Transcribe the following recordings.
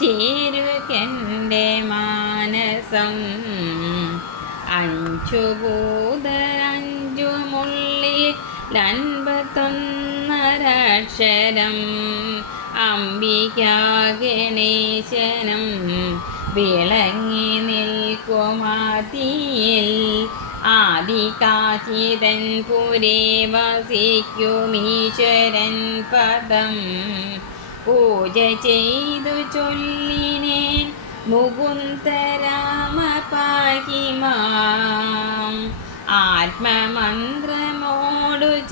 ചേരുകന്റെ മാനസം. അഞ്ചു ഭൂതരഞ്ചു മുള്ളിൽ ലൻപത്തൊന്നരക്ഷരം അംബിക ഗണേശനം വിളങ്ങി നിൽക്കുമാതിയിൽ ആദികാശിതൻ പുരേ വസിക്കുമീശ്വരൻ പദം. പൂജ ചെയ്തു ചൊല്ലിനേൻ മുകുന്ദരാമ പാഹിമാം ആത്മമന്ത്രമോടു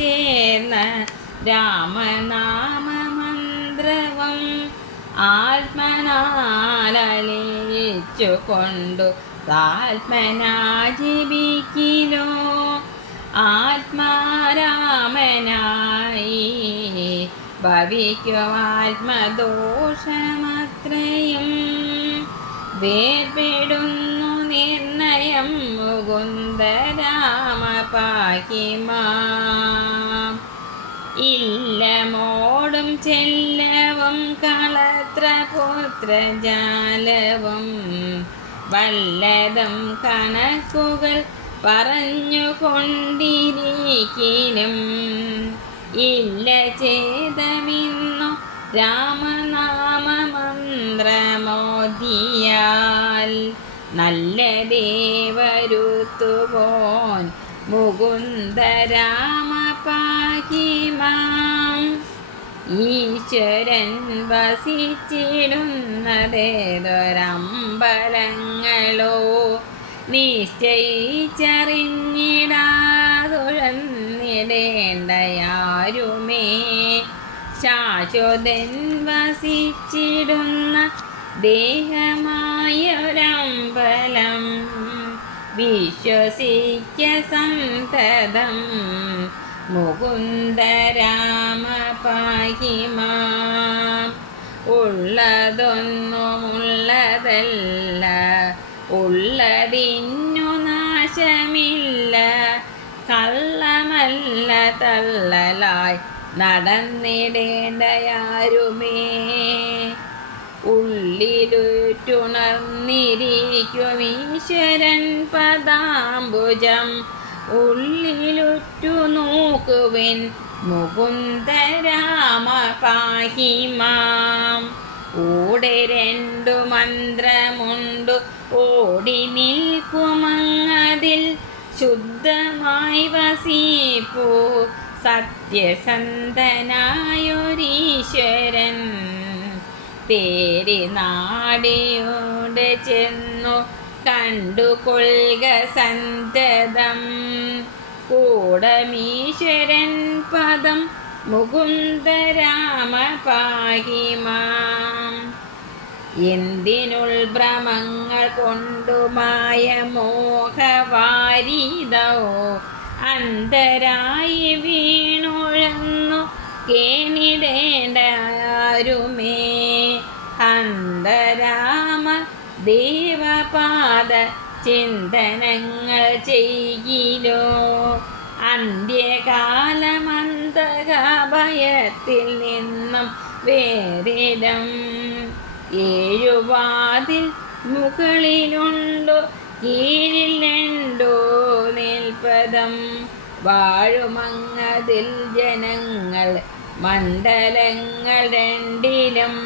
ചേർന്ന രാമനാമമന്ത്രവും ആത്മനാലയിച്ചു കൊണ്ടു ആത്മനാ ജീവിക്കിലോ ഭവിക്കുമാത്മദോഷമത്രയും വേർപെടുന്നു നിർണയം മുകുന്ദരാമ പാകിമാല്ലമോടും ചെല്ലവും ചെല്ലവും കളത്രപുത്രജാലവും വല്ലതും കണക്കുകൾ പറഞ്ഞു കൊണ്ടിരിക്കിനും ഇല്ല ചേതമിന്നു രാമനാമ മന്ത്രമോദിയാൽ നല്ലതേ വരുത്തുപോൻ മുകുന്ദരാമ ഈശ്വരൻ വസിച്ചിടുന്നതേതൊരമ്പലങ്ങളോ നിശ്ചയിച്ചറിഞ്ഞി ശാശ്വതൻ വസിച്ചിടുന്ന ദേഹമായൊരമ്പലം വിശ്വസിക്ക സന്തതം. മുകുന്ദരാമ ഉള്ളതൊന്നുമുള്ളതല്ല ഉള്ളതിന്നു നാശമില്ല കള്ളമല്ല തള്ളലായി. നടന്നിടേണ്ടയാരുമേ ഉള്ളിലുറ്റുണർന്നിരിക്കും ഈശ്വരൻ പദാംബുജം. ഉള്ളിലുറ്റു നോക്കുവിൻ മുകുന്ദരാമ പാഹിമാം കൂടെ രണ്ടു മന്ത്രമുണ്ടു ഓടി നിൽക്കുമങ്ങതിൽ ശുദ്ധമായി വസിപ്പൂ. സത്യസന്ധനായൊരീശ്വരൻ തേരി നാടിയോട് ചെന്നു കണ്ടുകൊള്ളുക സന്തതം. കൂടമീശ്വരൻ പദം മുകുന്ദരാമ പാഹിമാം എന്തിനുൾ ഭ്രമങ്ങൾ കൊണ്ടുമായ മോഹവാരിതോ അന്തരായി വീണുഴന്നു. കേണിടേണ്ട ആരുമേ അന്തരാമ ദേവപാദ ചിന്തനങ്ങൾ ചെയ്യിലോ? അന്ത്യകാലമന്തകഭയത്തിൽ നിന്നും വേറിടം. ഏഴുവാതിൽ മുകളിലുണ്ടോ കീഴിൽ നിൽപ്പതം വാഴുമങ്ങതിൽ ജനങ്ങൾ മണ്ഡലങ്ങൾ രണ്ടിലും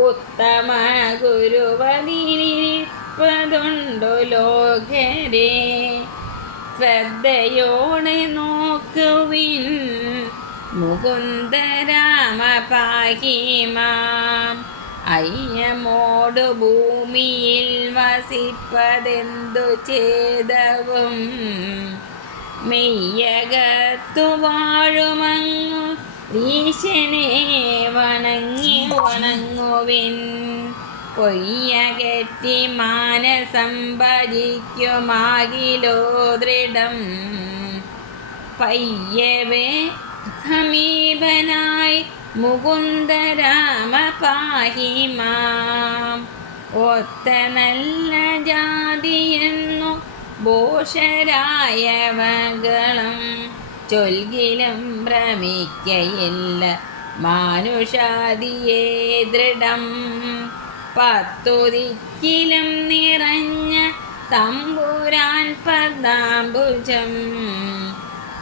ഉത്തമ ഗുരുവതിരിപ്പതുണ്ടു ലോകരെ? ശ്രദ്ധയോടെ നോക്കുവിൻ മുകുന്ദരാമ പാഹിമാം അയ്യമോട് ഭൂമിയിൽ വസിപ്പതെന്തു ചേതവും മെയ്യകത്തു വാഴുമങ്ങു ഈശനെ വണങ്ങി വണങ്ങുവിൻ. കൊയ്യകറ്റി മാനസം ഭജിക്കുമാകിലോ ദൃഢം. പയ്യവേ സമീപനായി മുകുന്ദരാമ പാഹി മാം ഒത്ത നല്ല ജാതിയെന്നു ഭോഷരായവകളും. ചൊൽകിലും ഭ്രമിക്കയില്ല മാനുഷാദിയെ ദൃഢം. പത്തുതിക്കിലും നിറഞ്ഞ തമ്പുരാൻ പദാംബുജം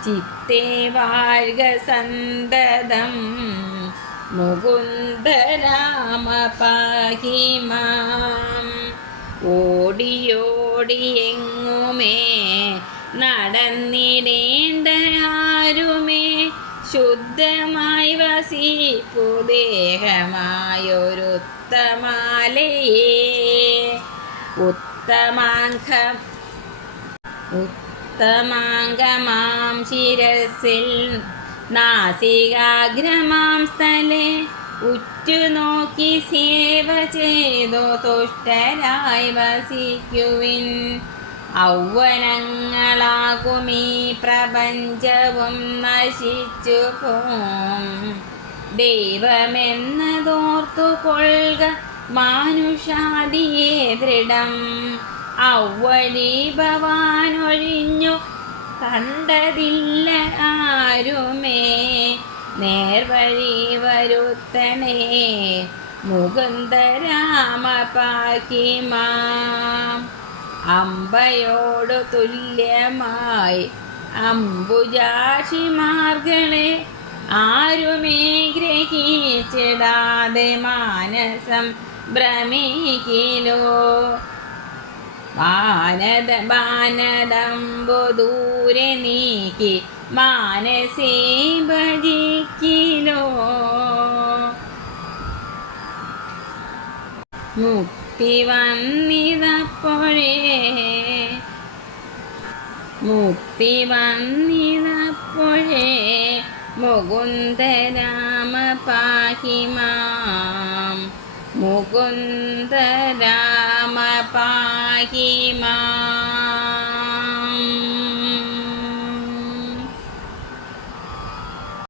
ചിത്തേ വാഴ്ക സന്തതം. മുകുന്ദരാമ പാഹിമാം ഓടിയോടിയെങ്ങുമേ നടന്നിടേണ്ട ആരുമേ ശുദ്ധമായി വസിപ്പു ദേഹമായൊരുത്തമാലയേ. ഉത്തമാംഗം ഉത്തമാംഗമാം ശിരസിൽ നാസികാഗ്രമാം സ്ഥലേ. ഉറ്റുനോക്കി സേവ ചെയ്തോ തുഷ്ടരായി വസിക്കുവിൻ. ഔവനങ്ങളാകുമീ പ്രപഞ്ചവും നശിച്ചു പോം ദൈവമെന്നതോർത്തു കൊള്ളുക മാനുഷാദിയെ ദൃഢം. ഔവലീ ഭവാനൊഴിഞ്ഞു കണ്ടതില്ല ആരുമേ? നേർവഴി വരുത്തണേ. മുകുന്ദരാമ പാക്കി മാം അമ്പയോടു തുല്യമായി അംബുജാഷിമാർഗളെ ആരുമേ ഗ്രഹിച്ചിടാതെ മാനസം ഭ്രമിക്കിലോ? ദൂരെ നീക്കി മാനസേ ഭജിക്കിലോ. മുക്തി വന്നിതപ്പോഴേ മുക്തി വന്നിതപ്പോഴേ മുകുന്ദരാമ പാഹി മാം മുകുന്ദരാമ പാഹി മാം